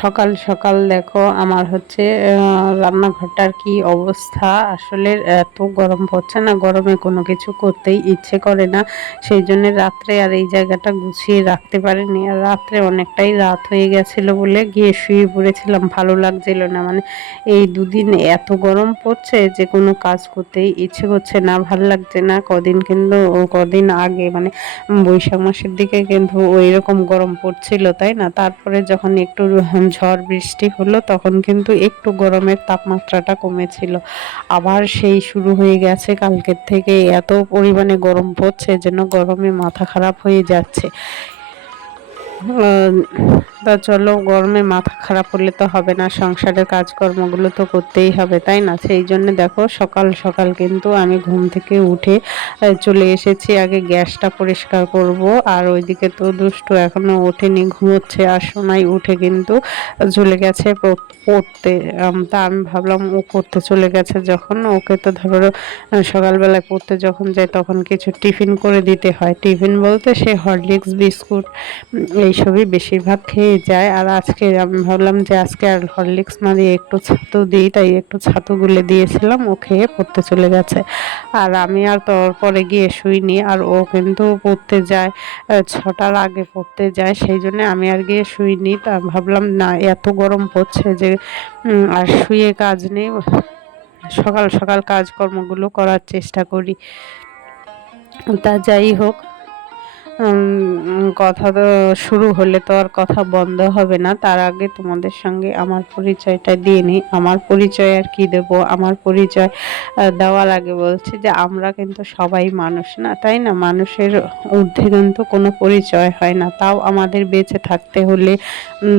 সকাল সকাল দেখো আমার হচ্ছে রান্নাঘরটার কি অবস্থা। আসলে এত গরম পড়ছে না, গরমে কোনো কিছু করতেই ইচ্ছে করে না। সেই জন্য রাত্রে আর এই জায়গাটা গুছিয়ে রাখতে পারিনি, আর রাত্রে অনেকটাই রাত হয়ে গেছিল বলে গিয়ে শুয়ে পড়েছিলাম। ভালো লাগছিল না, মানে এই দুদিন এত গরম পড়ছে যে কোনো কাজ করতেই ইচ্ছে করছে না, ভালো লাগছে না। কদিন আগে মানে বৈশাখ মাসের দিকে কিন্তু ওই রকম গরম পড়ছিল, তাই না? তারপরে যখন একটু ঝড় বৃষ্টি হলো তখন কিন্তু একটু গরমের তাপমাত্রাটা কমেছিল। আবার সেই শুরু হয়ে গেছে কালকের থেকে, এত পরিমাণে গরম পড়ছে যেন গরমে মাথা খারাপ হয়ে যাচ্ছে। আহ, তা চলো, গরমে মাথা খারাপ হলে তো হবে না, সংসারের কাজকর্মগুলো তো করতেই হবে, তাই না? সেই জন্য দেখো সকাল সকাল কিন্তু আমি ঘুম থেকে উঠে চলে এসেছি। আগে গ্যাসটা পরিষ্কার করব, আর ওইদিকে তো দুষ্টু এখনো ওঠেনি, ঘুমোচ্ছে। আর সোনাই উঠে কিন্তু চলে গেছে পড়তে। তা আমি ভাবলাম ও পড়তে চলে গেছে যখন, ওকে তো ধরো সকালবেলায় পড়তে যখন যায় তখন কিছু টিফিন করে দিতে হয়। টিফিন বলতে সে হরলিক্স বিস্কুট এইসবই বেশিরভাগ খেয়ে যায়। আর আজকে আমি ভাবলাম যে আজকে আর হরলিক্স না দিয়ে একটু ছাতু দিই, তাই একটু ছাতু গুলে দিয়েছিলাম, ও খেয়ে পড়তে চলে গেছে। আর আমি আর পরে গিয়ে শুইনি, আর ও কিন্তু পড়তে যায় 6টার আগে পড়তে যায়, সেই জন্য আমি আর গিয়ে শুইনি। তা ভাবলাম না, এত গরম পড়ছে যে আর শুয়ে কাজ নেই, সকাল সকাল কাজকর্মগুলো করার চেষ্টা করি। তা যাই হোক, কথা তো শুরু হলে তো আর কথা বন্ধ হবে না। তার আগে তোমাদের সঙ্গে আমার পরিচয়টা দিয়ে নিই। আমার পরিচয় আর কি দেব, আমার পরিচয় দেওয়ার আগে বলছি যে আমরা কিন্তু সবাই মানুষ, না তাই না? মানুষের ঊর্ধ্বে কিন্তু কোনো পরিচয় হয় না। তাও আমাদের বেঁচে থাকতে হলে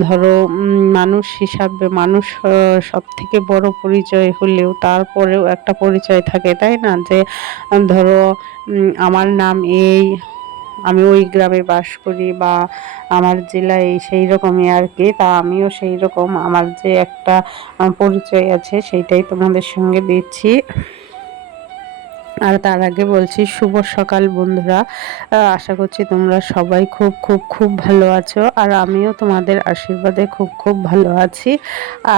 ধরো মানুষ হিসাবে মানুষ সব থেকে বড় পরিচয় হলেও তারপরেও একটা পরিচয় থাকে, তাই না? যে ধরো আমার নাম এই, আমি ওই গ্রামে বাস করি, বা আমার জেলায় সেই রকমই আর কি। তা আমিও সেই রকম আমার যে একটা পরিচয় আছে সেইটাই তোমাদের সঙ্গে দিচ্ছি। আর তার আগে বলছি শুভ সকাল বন্ধুরা। আশা করছি তোমরা সবাই খুব খুব খুব ভালো আছো, আর আমিও তোমাদের আশীর্বাদে খুব খুব ভালো আছি।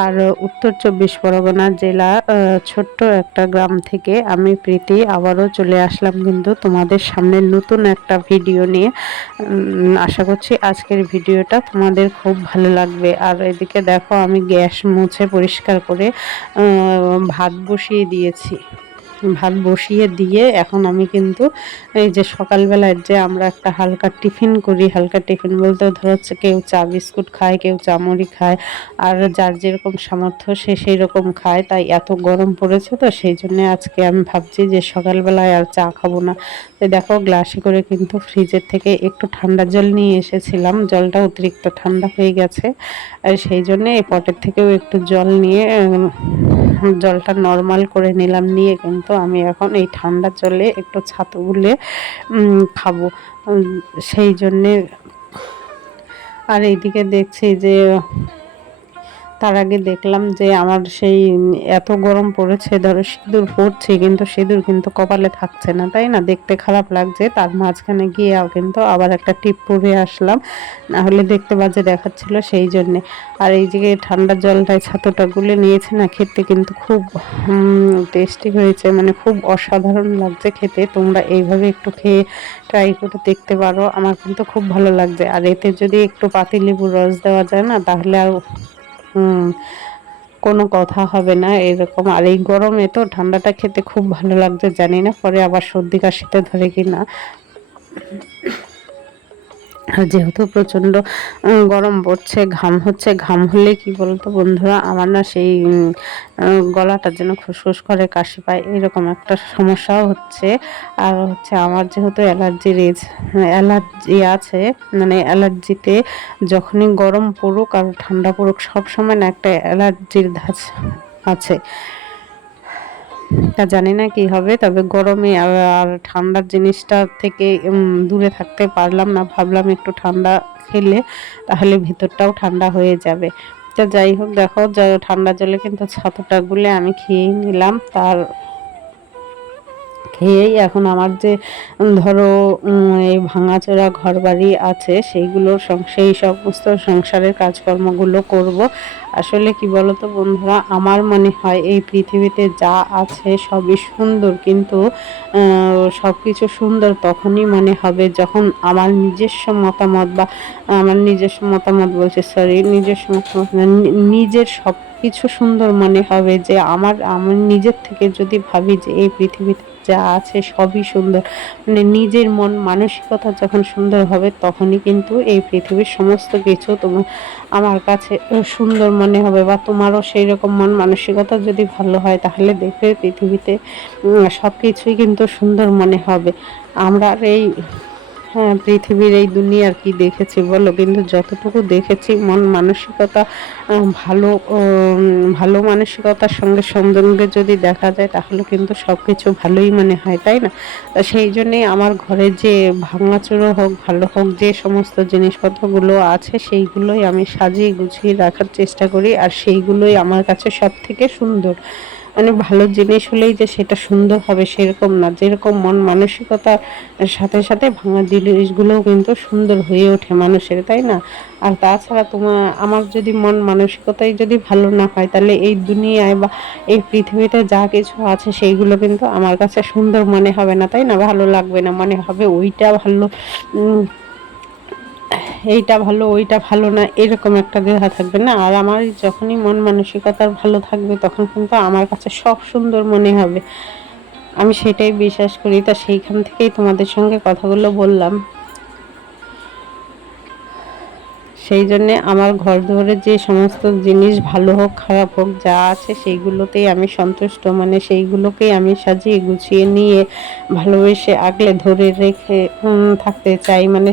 আর উত্তর 24 পরগনা জেলা ছোট্ট একটা গ্রাম থেকে আমি প্রীতি আবারও চলে আসলাম কিন্তু তোমাদের সামনে নতুন একটা ভিডিও নিয়ে। আশা করছি আজকের ভিডিওটা তোমাদের খুব ভালো লাগবে। আর এদিকে দেখো আমি গ্যাস মুছে পরিষ্কার করে ভাত বসিয়ে দিয়েছি। ভাত বসিয়ে দিয়ে এখন আমি কিন্তু এই যে সকালবেলায় যে আমরা একটা হালকা টিফিন করি, হালকা টিফিন বলতে ধরো হচ্ছে কেউ চা বিস্কুট খায়, কেউ চা মুড়ি খায়, আর যার যেরকম সামর্থ্য সে সেই রকম খায়। তাই এত গরম পড়েছে তো সেই জন্য আজকে আমি ভাবছি যে সকালবেলায় আর চা খাবো না। তো দেখো গ্লাসে করে কিন্তু ফ্রিজের থেকে একটু ঠান্ডা জল নিয়ে এসেছিলাম, জলটা অতিরিক্ত ঠান্ডা হয়ে গেছে, আর সেই জন্য এই পটের থেকেও একটু জল নিয়ে জলটা নর্মাল করে নিলাম। নিয়ে কিন্তু আমি এখন এই ঠান্ডা জলে একটু ছাতু গুলে খাবো। সেই জন্যে আর এইদিকে দেখছি যে তার আগে দেখলাম যে আমার সেই এত গরম পড়েছে, ধরো সিঁদুর পড়ছে কিন্তু সিঁদুর কিন্তু কপালে থাকছে না, তাই না? দেখতে খারাপ লাগছে। তার মাঝখানে গিয়েও কিন্তু আবার একটা টিপ পরে আসলাম, না হলে দেখতে বাজে দেখাচ্ছিল, সেই জন্যে। আর এই যে ঠান্ডা জলটায় ছাতুটা গুলে নিয়েছে না, খেতে কিন্তু খুব টেস্টি হয়েছে, মানে খুব অসাধারণ লাগছে খেতে। তোমরা এইভাবে একটু খেয়ে ট্রাই করে দেখতে পারো, আমার কিন্তু খুব ভালো লাগছে। আর এতে যদি একটু পাতিলেবুর রস দেওয়া যায় না, তাহলে আর হুম কোনো কথা হবে না এরকম। আর এই গরমে তো ঠান্ডাটা খেতে খুব ভালো লাগছে, জানি না পরে আবার সর্দি কাশিতে ধরে কিনা। আর যেহেতু প্রচণ্ড গরম পড়ছে, ঘাম হচ্ছে, ঘাম হলে কি বলতো বন্ধুরা, আমার না সেই গলাটা যেন খুসখুস করে, কাশি পায়, এরকম একটা সমস্যাও হচ্ছে। আর হচ্ছে আমার যেহেতু অ্যালার্জি আছে, মানে অ্যালার্জিতে যখনই গরম পড়ুক আর ঠান্ডা পড়ুক সবসময় না একটা অ্যালার্জির ধাঁচ আছে। তা জানি না কি হবে, তবে গরমে আর ঠান্ডার জিনিসটা থেকে দূরে থাকতে পারলাম না। ভাবলাম একটু ঠান্ডা খেলে তাহলে ভিতরটাও ঠান্ডা হয়ে যাবে। তো যাই হোক, দেখো ঠান্ডা জলে কিন্তু ছাতুটা গুলে আমি খেয়েই নিলাম। খেয়েই এখন আমার যে ধরো এই ভাঙাচোরা ঘরবাড়ি আছে সেইগুলোর সেই সমস্ত সংসারের কাজকর্মগুলো করব। আসলে কি বলো তো বন্ধুরা, আমার মনে হয় এই পৃথিবীতে যা আছে সবই সুন্দর, কিন্তু সব কিছু সুন্দর তখনই মনে হবে যখন আমার নিজস্ব মতামত বা আমার নিজস্ব মতামত বলছে সরি নিজস্ব মতামত না, নিজের সব কিছু সুন্দর মনে হবে। যে আমার আমার নিজের থেকে যদি ভাবি যে এই পৃথিবীতে যা আছে সবই সুন্দর, মানে নিজের মন মানসিকতা যখন সুন্দর হবে তখনই কিন্তু এই পৃথিবীর সমস্ত কিছু তোমার আমার কাছে সুন্দর মনে হবে। বা তোমারও সেই রকম মন মানসিকতা যদি ভালো হয় তাহলে দেখবে পৃথিবীতে সব কিছুই কিন্তু সুন্দর মনে হবে। আমরা আর এই হ্যাঁ, পৃথিবীর এই দুনিয়ার কি দেখেছি বলো, কিন্তু যতটুকু দেখেছি মন মানসিকতা ভালো ভালো মানসিকতার সঙ্গে সঙ্গে যদি দেখা যায় তাহলে কিন্তু সব কিছু ভালোই মনে হয়, তাই না? তা সেই জন্যেই আমার ঘরে যে ভাঙাচোরা হোক ভালো হোক যে সমস্ত জিনিসপত্রগুলো আছে সেইগুলোই আমি সাজিয়ে গুছিয়ে রাখার চেষ্টা করি, আর সেইগুলোই আমার কাছে সব থেকে সুন্দর। মানে ভালো জিনিস হলেই যে সেটা সুন্দর হবে সেরকম না, যেরকম মন মানসিকতার সাথে সাথে ভাঙা জিনিসগুলোও কিন্তু সুন্দর হয়ে ওঠে মানুষের, তাই না? আর তাছাড়া আমার যদি মন মানসিকতাই যদি ভালো না হয় তাহলে এই দুনিয়ায় বা এই পৃথিবীতে যা কিছু আছে সেইগুলো কিন্তু আমার কাছে সুন্দর মনে হবে না, তাই না? ভালো লাগবে না, মনে হবে ওইটা ভালো, এইটা ভালো ওইটা ভালো না, এরকম একটা দ্বিধা থাকবে না। আর আমার যখনই মন মানসিকতার ভালো থাকবে তখন কিন্তু আমার কাছে সব সুন্দর মনে হবে, আমি সেটাই বিশ্বাস করি। তা সেইখান থেকেই তোমাদের সঙ্গে কথাগুলো বললাম। সেই জন্যে আমার ঘর দুয়ারে যে সমস্ত জিনিস ভালো হোক খারাপ হোক যা আছে সেইগুলোতেই আমি সন্তুষ্ট, মানে সেইগুলোকেই আমি সাজিয়ে গুছিয়ে নিয়ে ভালোবেসে আগলে ধরে রেখে থাকতে চাই, মানে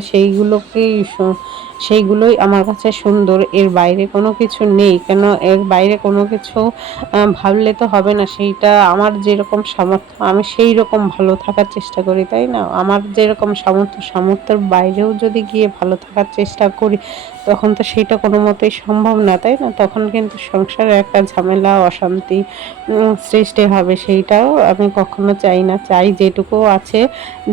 সেইগুলোই আমার কাছে সুন্দর, এর বাইরে কোনো কিছু নেই। কেন এর বাইরে কোনো কিছু ভাবলে তো হবে না, সেইটা আমার যেরকম সামর্থ্য আমি সেই রকম ভালো থাকার চেষ্টা করি, তাই না? আমার যেরকম সামর্থ্যের বাইরেও যদি গিয়ে ভালো থাকার চেষ্টা করি তখন তো সেইটা কোনো মতেই সম্ভব না, তাই না? তখন কিন্তু সংসারে একটা ঝামেলা অশান্তি সৃষ্টি হবে, সেইটাও আমি কখনো চাই না। চাই যেটুকু আছে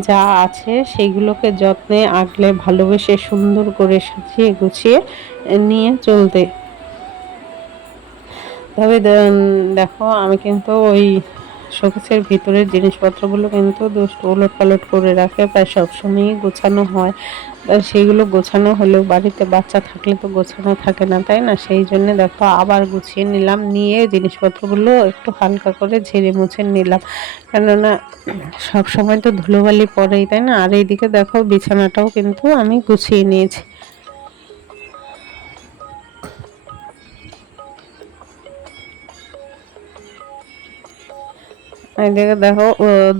যা আছে সেইগুলোকে যত্নে আগলে ভালোবেসে সুন্দর করে সাজিয়ে গুছিয়ে নিয়ে চলতে। তবে দেখো আমি কিন্তু ওই শোকেসের ভিতরের জিনিসপত্রগুলো কিন্তু দুষ্টু ওলটপালট করে রাখে, প্রায় সবসময়ই গোছানো হয়। সেইগুলো গোছানো হলেও বাড়িতে বাচ্চা থাকলে তো গোছানো থাকে না, তাই না? সেই জন্যে দেখো আবার গুছিয়ে নিলাম, নিয়ে জিনিসপত্রগুলো একটু হালকা করে ঝেড়ে মুছে নিলাম, কেননা সব সময় তো ধুলোবালি পড়েই, তাই না? আর এইদিকে দেখো বিছানাটাও কিন্তু আমি গুছিয়ে নিয়েছি। এদিকে দেখো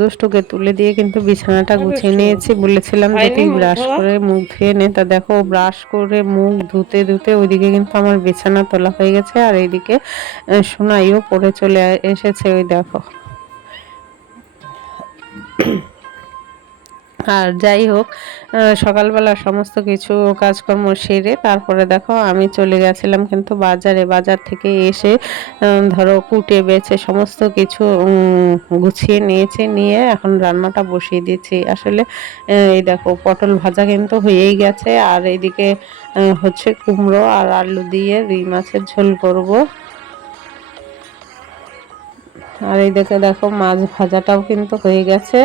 দুষ্টুকে তুলে দিয়ে কিন্তু বিছানাটা গুছিয়ে নিয়েছি। বলেছিলাম যে তুই ব্রাশ করে মুখ ধুয়ে নে, তা দেখো ব্রাশ করে মুখ ধুতে ধুতে ওইদিকে কিন্তু আমার বিছানা তোলা হয়ে গেছে, আর এইদিকে সোনাইও পড়ে চলে এসেছে, ওই দেখো। আর যাই হোক, সকালবেলা সমস্ত কিছু কাজকর্ম সেরে তারপরে দেখো আমি চলে গেছিলাম কিন্তু বাজার থেকে এসে ধরো কুটে বেছে সমস্ত কিছু গুছিয়ে নিয়েছি, নিয়ে এখন রান্নাটা বসিয়ে দিয়েছি। আসলে এই দেখো পটল ভাজা কিন্তু হয়েই গেছে, আর এইদিকে হচ্ছে কুমড়ো আর আলু দিয়ে রুই মাছের ঝোল করব। আর এইদিকে দেখো মাছ ভাজাটাও কিন্তু হয়ে গেছে।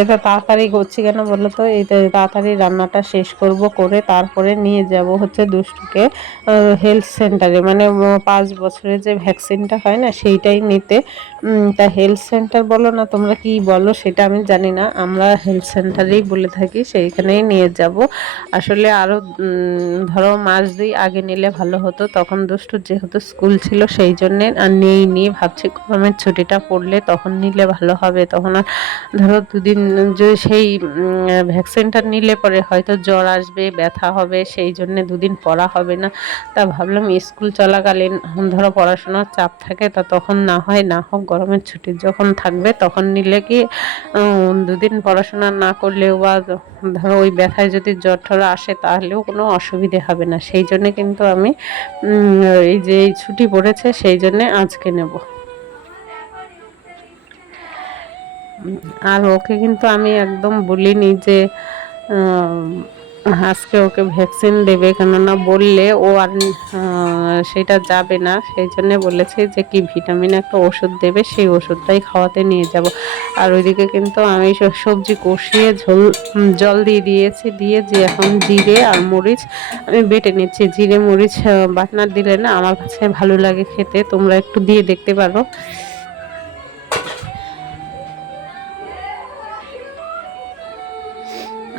এটা তাড়াতাড়ি করছি কেন বলো তো, এই তাড়াতাড়ি রান্নাটা শেষ করব, করে তারপরে নিয়ে যাব হচ্ছে দুষ্টুকে হেলথ সেন্টারে, মানে 5 বছরের যে ভ্যাকসিনটা হয় না সেইটাই নিতে। তা হেলথ সেন্টার বলো না তোমরা কি বলো সেটা আমি জানি না, আমরা হেলথ সেন্টারেই বলে থাকি, সেইখানেই নিয়ে যাব। আসলে আরও ধরো মাস 2 আগে নিলে ভালো হতো, তখন দুষ্টুর যেহেতু স্কুল ছিল সেই জন্যে আর নেইনি, ভাবছি গরমের ছুটিটা পড়লে তখন নিলে ভালো হবে। তখন আর ধরো 2 দিন যদি সেই ভ্যাকসিনটা নিলে পরে হয়তো জ্বর আসবে, ব্যথা হবে, সেই জন্যে 2 দিন পড়া হবে না। তা ভাবলাম স্কুল চলাকালীন ধরো পড়াশোনার চাপ থাকে, তা তখন না হোক গরমের ছুটি যখন থাকবে তখন নিলে কি 2 দিন পড়াশোনা না করলেও বা ধরো ওই ব্যথায় যদি জ্বর ঠর আসে তাহলেও কোনো অসুবিধে হবে না। সেই জন্যে কিন্তু আমি এই যে এই ছুটি পড়েছে সেই জন্যে আজকে নেব। আর ওকে কিন্তু আমি একদম বলিনি যে আজকে ওকে ভ্যাকসিন দেবে, কেননা বললে ও আর সেটা যাবে না। সেই জন্যে বলেছে যে কি ভিটামিন একটা ওষুধ দেবে, সেই ওষুধটাই খাওয়াতে নিয়ে যাব। আর ওইদিকে কিন্তু আমি সবজি কষিয়ে জল দিয়ে দিয়েছি, দিয়ে যে এখন জিরে আর মরিচ আমি বেটে নিচ্ছি। জিরে মরিচ বাটনা দিলে না আমার কাছে ভালো লাগে খেতে, তোমরা একটু দিয়ে দেখতে পারো।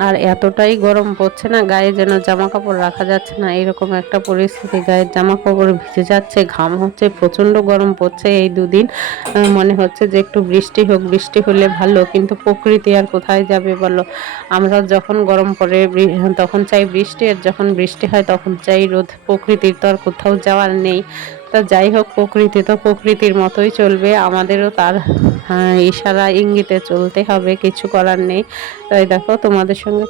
আর এতটাই গরম পড়ছে না, গায়ে যেন জামা কাপড় রাখা যাচ্ছে না, এরকম একটা পরিস্থিতি। গায়ের জামা কাপড় ভিজে যাচ্ছে, ঘাম হচ্ছে, প্রচণ্ড গরম পড়ছে এই দুদিন। মনে হচ্ছে যে একটু বৃষ্টি হোক, বৃষ্টি হলে ভালো, কিন্তু প্রকৃতি আর কোথায় যাবে বলো। আমরা যখন গরম পড়ে তখন চাই বৃষ্টি, আর যখন বৃষ্টি হয় তখন চাই রোদ। প্রকৃতির তো আর কোথাও যাওয়ার নেই। তা যাই হোক, প্রকৃতি তো প্রকৃতির মতোই চলবে, আমাদেরও তার ইশারা ইঙ্গিতে চলতে হবে, কিছু করার নেই। তাই দেখো তোমাদের সঙ্গে